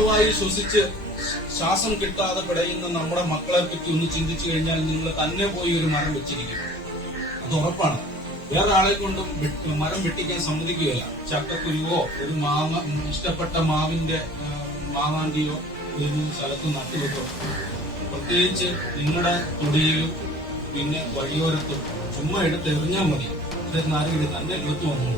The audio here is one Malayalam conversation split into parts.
വിഷവായു ശ്വസിച്ച് ശ്വാസം കിട്ടാതെ പിടയുന്ന നമ്മുടെ മക്കളെ പറ്റി ഒന്ന് ചിന്തിച്ചു കഴിഞ്ഞാൽ നിങ്ങൾ തന്നെ പോയി ഒരു മരം വെച്ചിരിക്കും. അത് ഉറപ്പാണ്. വേറെ ആളെ കൊണ്ടും മരം വെട്ടിക്കാൻ സമ്മതിക്കുകയില്ല. ചക്കക്കുരുവോ ഒരു ഇഷ്ടപ്പെട്ട മാവിന്റെ മാവാണ്ടിയോ ഒരു സ്ഥലത്ത് നട്ടുവെക്കും. പ്രത്യേകിച്ച് നിങ്ങളുടെ തൊടിയിലും പിന്നെ വഴിയോരത്തും ചുമ്മാ എടുത്തെറിഞ്ഞാൽ മതി. ഇതെന്ന് ആരെങ്കിലും തന്നെ എടുത്തു വന്നു.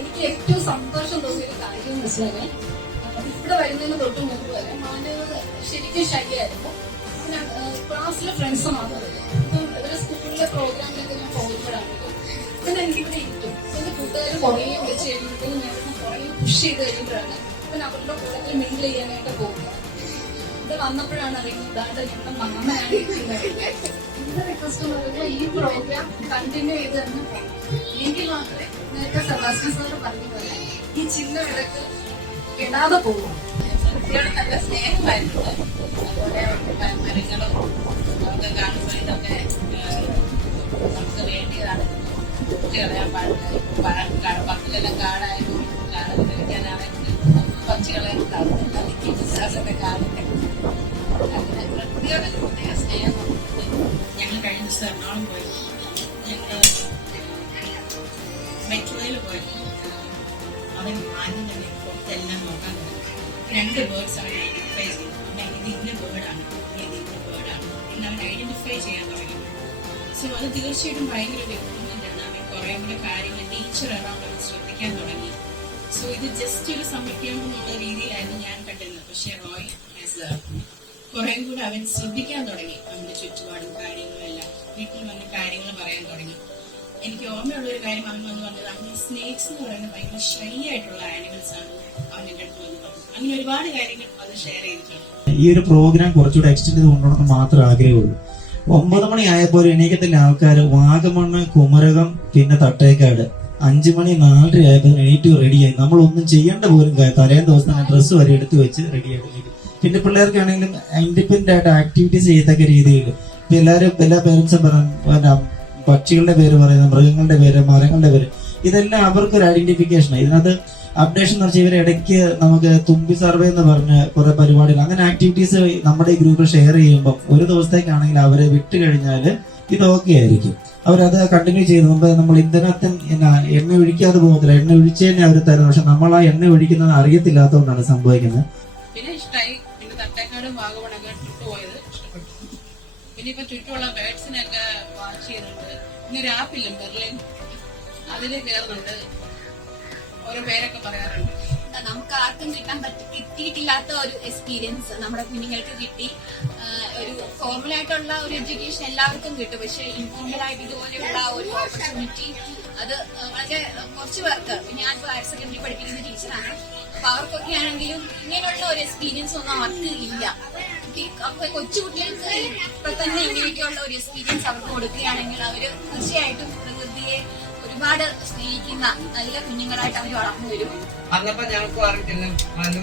എനിക്ക് ഏറ്റവും സന്തോഷം തോന്നിയ ഒരു കാര്യം എന്ന് വെച്ചാൽ ഇവിടെ വരുന്നതിന് തൊട്ട് മുമ്പ് വരെ മോന് ശരിക്കും ശരിയായിരുന്നു. ക്ലാസ്സിലെ ഫ്രണ്ട്സ് മാത്രമല്ല, ഇവരെ സ്കൂളിലെ പ്രോഗ്രാമിലൊക്കെ ഞാൻ പോകുമ്പോഴാണെങ്കിലും പിന്നെ എനിക്കിവിടെ ഇരിക്കും. എന്റെ കൂട്ടുകാർ കുറേ വിളിച്ച് കഴിയുമ്പോഴത്തേക്കും ഞാൻ കുറേ പുഷ് ചെയ്ത് കഴിയുമ്പോഴാണ് പിന്നെ അവരുടെ കൂടെ മിങ്കിൾ ചെയ്യാനായിട്ട് പോകുന്നത്. ഇവിടെ വന്നപ്പോഴാണ് അറിയുന്നത് ഇതാണ്ട് ഞങ്ങളുടെ മാമനാണ് ഇരിക്കുന്നത്. എന്റെ റിക്വസ്റ്റ് എന്ന് പറയുന്നത് ഈ പ്രോഗ്രാം കണ്ടിന്യൂ ചെയ്ത് തന്നെ പോകും. എങ്കിൽ മാത്രമേ നേരത്തെ സെബാസ്റ്റ്യൻ സാറ് പറഞ്ഞ പോലെ ഈ ചിന്ന വിളക്ക് കെടാതെ പോകും. കുട്ടികൾ നല്ല സ്നേഹമായിരുന്നു. അതുപോലെ മരങ്ങളും ഒക്കെ കാണുമ്പോൾ ഇതൊക്കെ നമുക്ക് വേണ്ടിയതാണ്. കുട്ടികളെ പത്തിലെല്ലാം കാടായാലും കാട് കഴിക്കാനാണെങ്കിൽ പക്ഷികളെ കാണുന്നില്ല കാലൊക്കെ അങ്ങനെ കുട്ടികളുടെ പ്രത്യേക സ്നേഹം. ഞങ്ങൾ കഴിഞ്ഞ ദിവസം എറണാകുളം പോയി. ഞങ്ങൾ മെട്രോയിൽ പോയപ്പോൾ അവൻ ആദ്യം തന്നെ പുറത്തെല്ലാം നോക്കാൻ തുടങ്ങി. 2 ബേർഡ്സാണ് ഐഡന്റിഫൈ ചെയ്തത്. ഇത് ഇന്ന ബേർഡാണ്, ഇത് ഇന്ന ബേർഡാണ് എന്ന് അവൻ ഐഡന്റിഫൈ ചെയ്യാൻ തുടങ്ങി. സോ അത് തീർച്ചയായിട്ടും ഭയങ്കര ഒരു ഇമ്പ്രൂവ്മെന്റ് ആണ്. അവൻ കുറെ കൂടെ കാര്യങ്ങൾ നേച്ചർ അറൗണ്ട് അവൻ ശ്രദ്ധിക്കാൻ തുടങ്ങി. സോ ഇത് ജസ്റ്റ് ഒരു സമ്മർ ക്യാമ്പ് എന്നുള്ള രീതിയിലായിരുന്നു ഞാൻ കണ്ടിരുന്നത്. പക്ഷെ റോയ് കുറെ കൂടെ അവൻ ശ്രദ്ധിക്കാൻ തുടങ്ങി. അവന്റെ ചുറ്റുപാടും കാര്യങ്ങളും എല്ലാം വീട്ടിൽ വന്ന് കാര്യങ്ങൾ പറയാൻ തുടങ്ങി. എനിക്ക് ഓർമ്മയുള്ളൊരു കാര്യം അവൻ വന്ന് പറഞ്ഞത് അവന് സ്നേക്സ് എന്ന് പറയുന്നത് ഭയങ്കര ഷൈ ആയിട്ടുള്ള ആനിമൽസ് ആണ് അവൻ്റെ അടുത്ത് വന്ന് പറഞ്ഞത്. അങ്ങനെ ഒരുപാട് കാര്യങ്ങൾ അത് ഷെയർ ചെയ്തിട്ടുണ്ട്. ഈ ഒരു പ്രോഗ്രാം കുറച്ചുകൂടെ എക്സ്റ്റെൻഡ് ചെയ്ത് കൊണ്ടുപോകണമെന്ന് മാത്രമേ ആഗ്രഹമുള്ളൂ. 9 മണി ആയപ്പോൾ എണീക്കത്തില്ല ആൾക്കാർ വാഗമണ്ണ്, കുമരകം, പിന്നെ തട്ടേക്കാട്. 5 മണി 4:30 ആയപ്പോൾ എണീറ്റ് റെഡിയായി. നമ്മളൊന്നും ചെയ്യേണ്ട പോലും തലേന്ന് ദിവസം ഡ്രസ്സ് വരെ എടുത്തു വെച്ച് റെഡിയായിട്ട്. പിന്നെ പിള്ളേർക്കാണെങ്കിലും ഇൻഡിപെൻഡന്റ് ആയിട്ട് ആക്ടിവിറ്റീസ് ചെയ്യത്തക്ക രീതിയിൽ എല്ലാവരും എല്ലാ പേരൻസും പറഞ്ഞു പക്ഷികളുടെ പേര് പറയുന്നത്, മൃഗങ്ങളുടെ പേര്, മരങ്ങളുടെ പേര്, ഇതെല്ലാം അവർക്കൊരു ഐഡന്റിഫിക്കേഷനാണ്. ഇതിനകത്ത് അപ്ഡേഷൻ എന്ന് വെച്ചാൽ ഇവരെ ഇടയ്ക്ക് നമുക്ക് തുമ്പി സർവേ എന്ന് പറഞ്ഞ കുറെ പരിപാടികൾ, അങ്ങനെ ആക്ടിവിറ്റീസ് നമ്മുടെ ഈ ഗ്രൂപ്പിൽ ഷെയർ ചെയ്യുമ്പോൾ ഒരു ദിവസത്തേക്കാണെങ്കിൽ അവരെ വിട്ട് കഴിഞ്ഞാൽ ഇത് ഓക്കെ ആയിരിക്കും. അവരത് കണ്ടിന്യൂ ചെയ്ത് മുമ്പ് നമ്മൾ ഇന്ധനത്തിന് എണ്ണ ഒഴിക്കാതെ പോകുന്നില്ല. എണ്ണ ഒഴിച്ച് തന്നെ അവർ തരുന്നു. പക്ഷെ നമ്മൾ ആ എണ്ണ ഒഴിക്കുന്നത് അറിയത്തില്ലാത്തതുകൊണ്ടാണ് സംഭവിക്കുന്നത്. പിന്നെ ഇഷ്ടമായി. പിന്നെ തട്ടേക്കാടും വാഗമണൊക്കെ ട്രിപ്പ് പോയത് ഇഷ്ടപ്പെട്ടു. പിന്നെ ഇപ്പൊ ചുറ്റുമുള്ള ബേർഡ്സിനൊക്കെ വാച്ച് ചെയ്യുന്നുണ്ട്. പിന്നെ ഒരു ആപ്പില്ലേ ബെർലിൻ, അതില് കയറുന്നുണ്ട്. ഓരോ പേരൊക്കെ പറയാറുണ്ട്. നമുക്ക് ആർക്കും കിട്ടിയിട്ടില്ലാത്ത ഒരു എക്സ്പീരിയൻസ് നമ്മുടെ കുഞ്ഞുങ്ങൾക്ക് കിട്ടി. ഒരു ഫോർമൽ ആയിട്ടുള്ള ഒരു എഡ്യൂക്കേഷൻ എല്ലാവർക്കും കിട്ടും. പക്ഷെ ഇൻഫോർമൽ ആയിട്ട് ഇതുപോലെയുള്ള ഒരു ഓപ്പർച്യൂണിറ്റി അത് വളരെ കുറച്ച് പേർക്ക്. ഞാനിപ്പോൾ ഹയർ സെക്കൻഡറി പഠിപ്പിക്കുന്ന ടീച്ചറാണ്. അപ്പൊ അവർക്കൊക്കെ ആണെങ്കിലും ഇങ്ങനെയുള്ള ഒരു എക്സ്പീരിയൻസ് ഒന്നും അവർക്ക് ഇല്ല. അപ്പൊ കൊച്ചുകുട്ടികൾക്ക് ഇപ്പൊ തന്നെ ഇങ്ങനെയൊക്കെയുള്ള ഒരു എക്സ്പീരിയൻസ് അവർക്ക് കൊടുക്കുകയാണെങ്കിൽ അവര് തീർച്ചയായിട്ടും പ്രകൃതിയെ ഒരുപാട് സ്നേഹിക്കുന്ന നല്ല കുഞ്ഞുങ്ങളായിട്ട് അവർ വളർന്നു വരും. വന്നപ്പോ ഞങ്ങൾക്ക് അറിയില്ല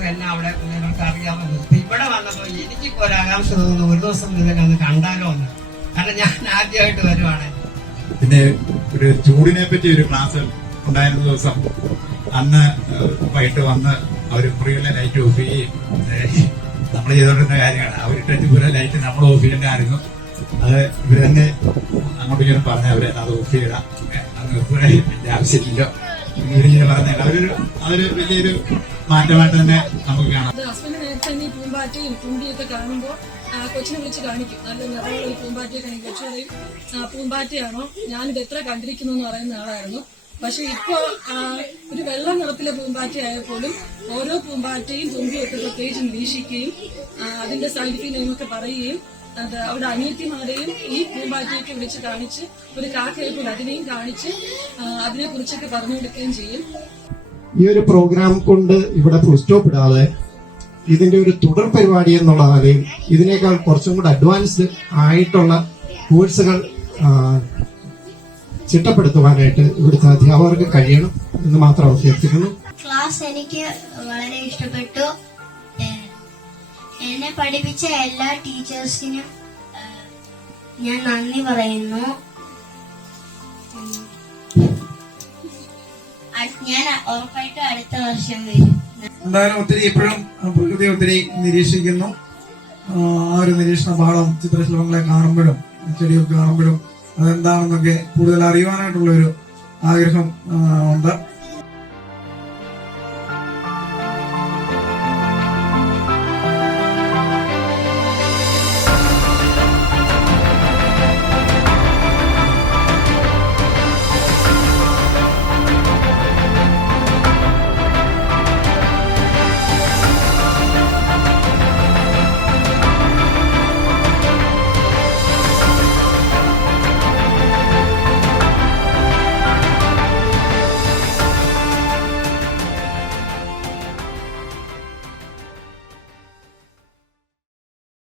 എന്നെ അവിടെ കുഞ്ഞുങ്ങൾക്ക് അറിയാമെന്ന്. ഇവിടെ വന്നപ്പോ എനിക്കിപ്പോ ഒരു ആകാംക്ഷ തോന്നുന്നു, ഒരു ദിവസം ഇതിനൊന്ന് കണ്ടാലോ എന്ന്. കാരണം ഞാൻ ആദ്യമായിട്ട് വരുവാണ്. പിന്നെ ഒരു ചൂടിനെ പറ്റി ഒരു ക്ലാസ് ഉണ്ടായിരുന്ന ദിവസം അന്ന് വൈകിട്ട് വന്ന് അവർ മുറികളിലെ ലൈറ്റ് ഓഫ് ചെയ്യും. നമ്മൾ ചെയ്തോണ്ടിരുന്ന കാര്യമാണ്. അവരിട്ട് പൂര ലൈറ്റ് നമ്മൾ ഓഫ് ചെയ്യേണ്ടായിരുന്നു. അത് ഇവരങ്ങ് അങ്ങോട്ട് ഇങ്ങനെ പറഞ്ഞ അവരെ അത് ഓഫ് ചെയ്യണം, അങ്ങ് ആവശ്യമില്ലോ അതൊരു വലിയൊരു മാറ്റമായിട്ട് തന്നെ നമുക്ക് കാണാം. ഹസ്ബൻഡ് നേരത്തെ തന്നെ ഈ പൂമ്പാറ്റയും തുമ്പിയൊക്കെ കാണുമ്പോൾ കൊച്ചിനെ വിളിച്ച് കാണിക്കും. നല്ല നിറമുള്ള ഈ പൂമ്പാറ്റയെ കാണിക്കും. പക്ഷെ പറയും പൂമ്പാറ്റയാണോ, ഞാനിത് എത്ര കണ്ടിരിക്കുന്നു എന്ന് പറയുന്ന ആളായിരുന്നു. പക്ഷെ ഇപ്പോ ഒരു വെള്ള നിറത്തിലെ പൂമ്പാറ്റ ആയപ്പോലും ഓരോ പൂമ്പാറ്റയും തുമ്പിയൊക്കെ പ്രത്യേകിച്ച് നിരീക്ഷിക്കുകയും അതിന്റെ സയന്റിഫിക് നെയിമൊക്കെ പറയുകയും അത് അവിടെ അനിയത്തിമാരെയും ഈ പൂമ്പാറ്റയൊക്കെ വിളിച്ച് കാണിച്ച് ഒരു കാക്കയെപ്പോൾ അതിനെയും കാണിച്ച് അതിനെ കുറിച്ചൊക്കെ പറഞ്ഞു കൊടുക്കുകയും ചെയ്യും. ഈ ഒരു പ്രോഗ്രാം കൊണ്ട് ഇവിടെ ഫുൾ സ്റ്റോപ്പ് ഇടാതെ ഇതിന്റെ ഒരു തുടർ പരിപാടി എന്നുള്ള നിലയിൽ ഇതിനേക്കാൾ കുറച്ചും കൂടെ അഡ്വാൻസ്ഡ് ആയിട്ടുള്ള കോഴ്സുകൾ ചിട്ടപ്പെടുത്തുവാനായിട്ട് ഇവിടുത്തെ അധ്യാപകർക്ക് കഴിയണം എന്ന് മാത്രം അഭ്യർത്ഥിക്കുന്നു. ക്ലാസ് എനിക്ക് വളരെ ഇഷ്ടപ്പെട്ടു. എന്നെ പഠിപ്പിച്ച എല്ലാ ടീച്ചേഴ്സിനും ഞാൻ നന്ദി പറയുന്നു. ഞാൻ ഉറപ്പായിട്ടും അടുത്ത വർഷം വരും. എന്തായാലും ഒത്തിരി ഇപ്പോഴും പ്രകൃതി ഒത്തിരി നിരീക്ഷിക്കുന്നു. ആ ഒരു നിരീക്ഷണ പാഠം ചിത്രശില്പങ്ങളെ കാണുമ്പോഴും ചെടിയൊക്കെ കാണുമ്പോഴും അതെന്താണെന്നൊക്കെ കൂടുതൽ അറിയുവാനായിട്ടുള്ള ഒരു ആഗ്രഹം ഉണ്ട്.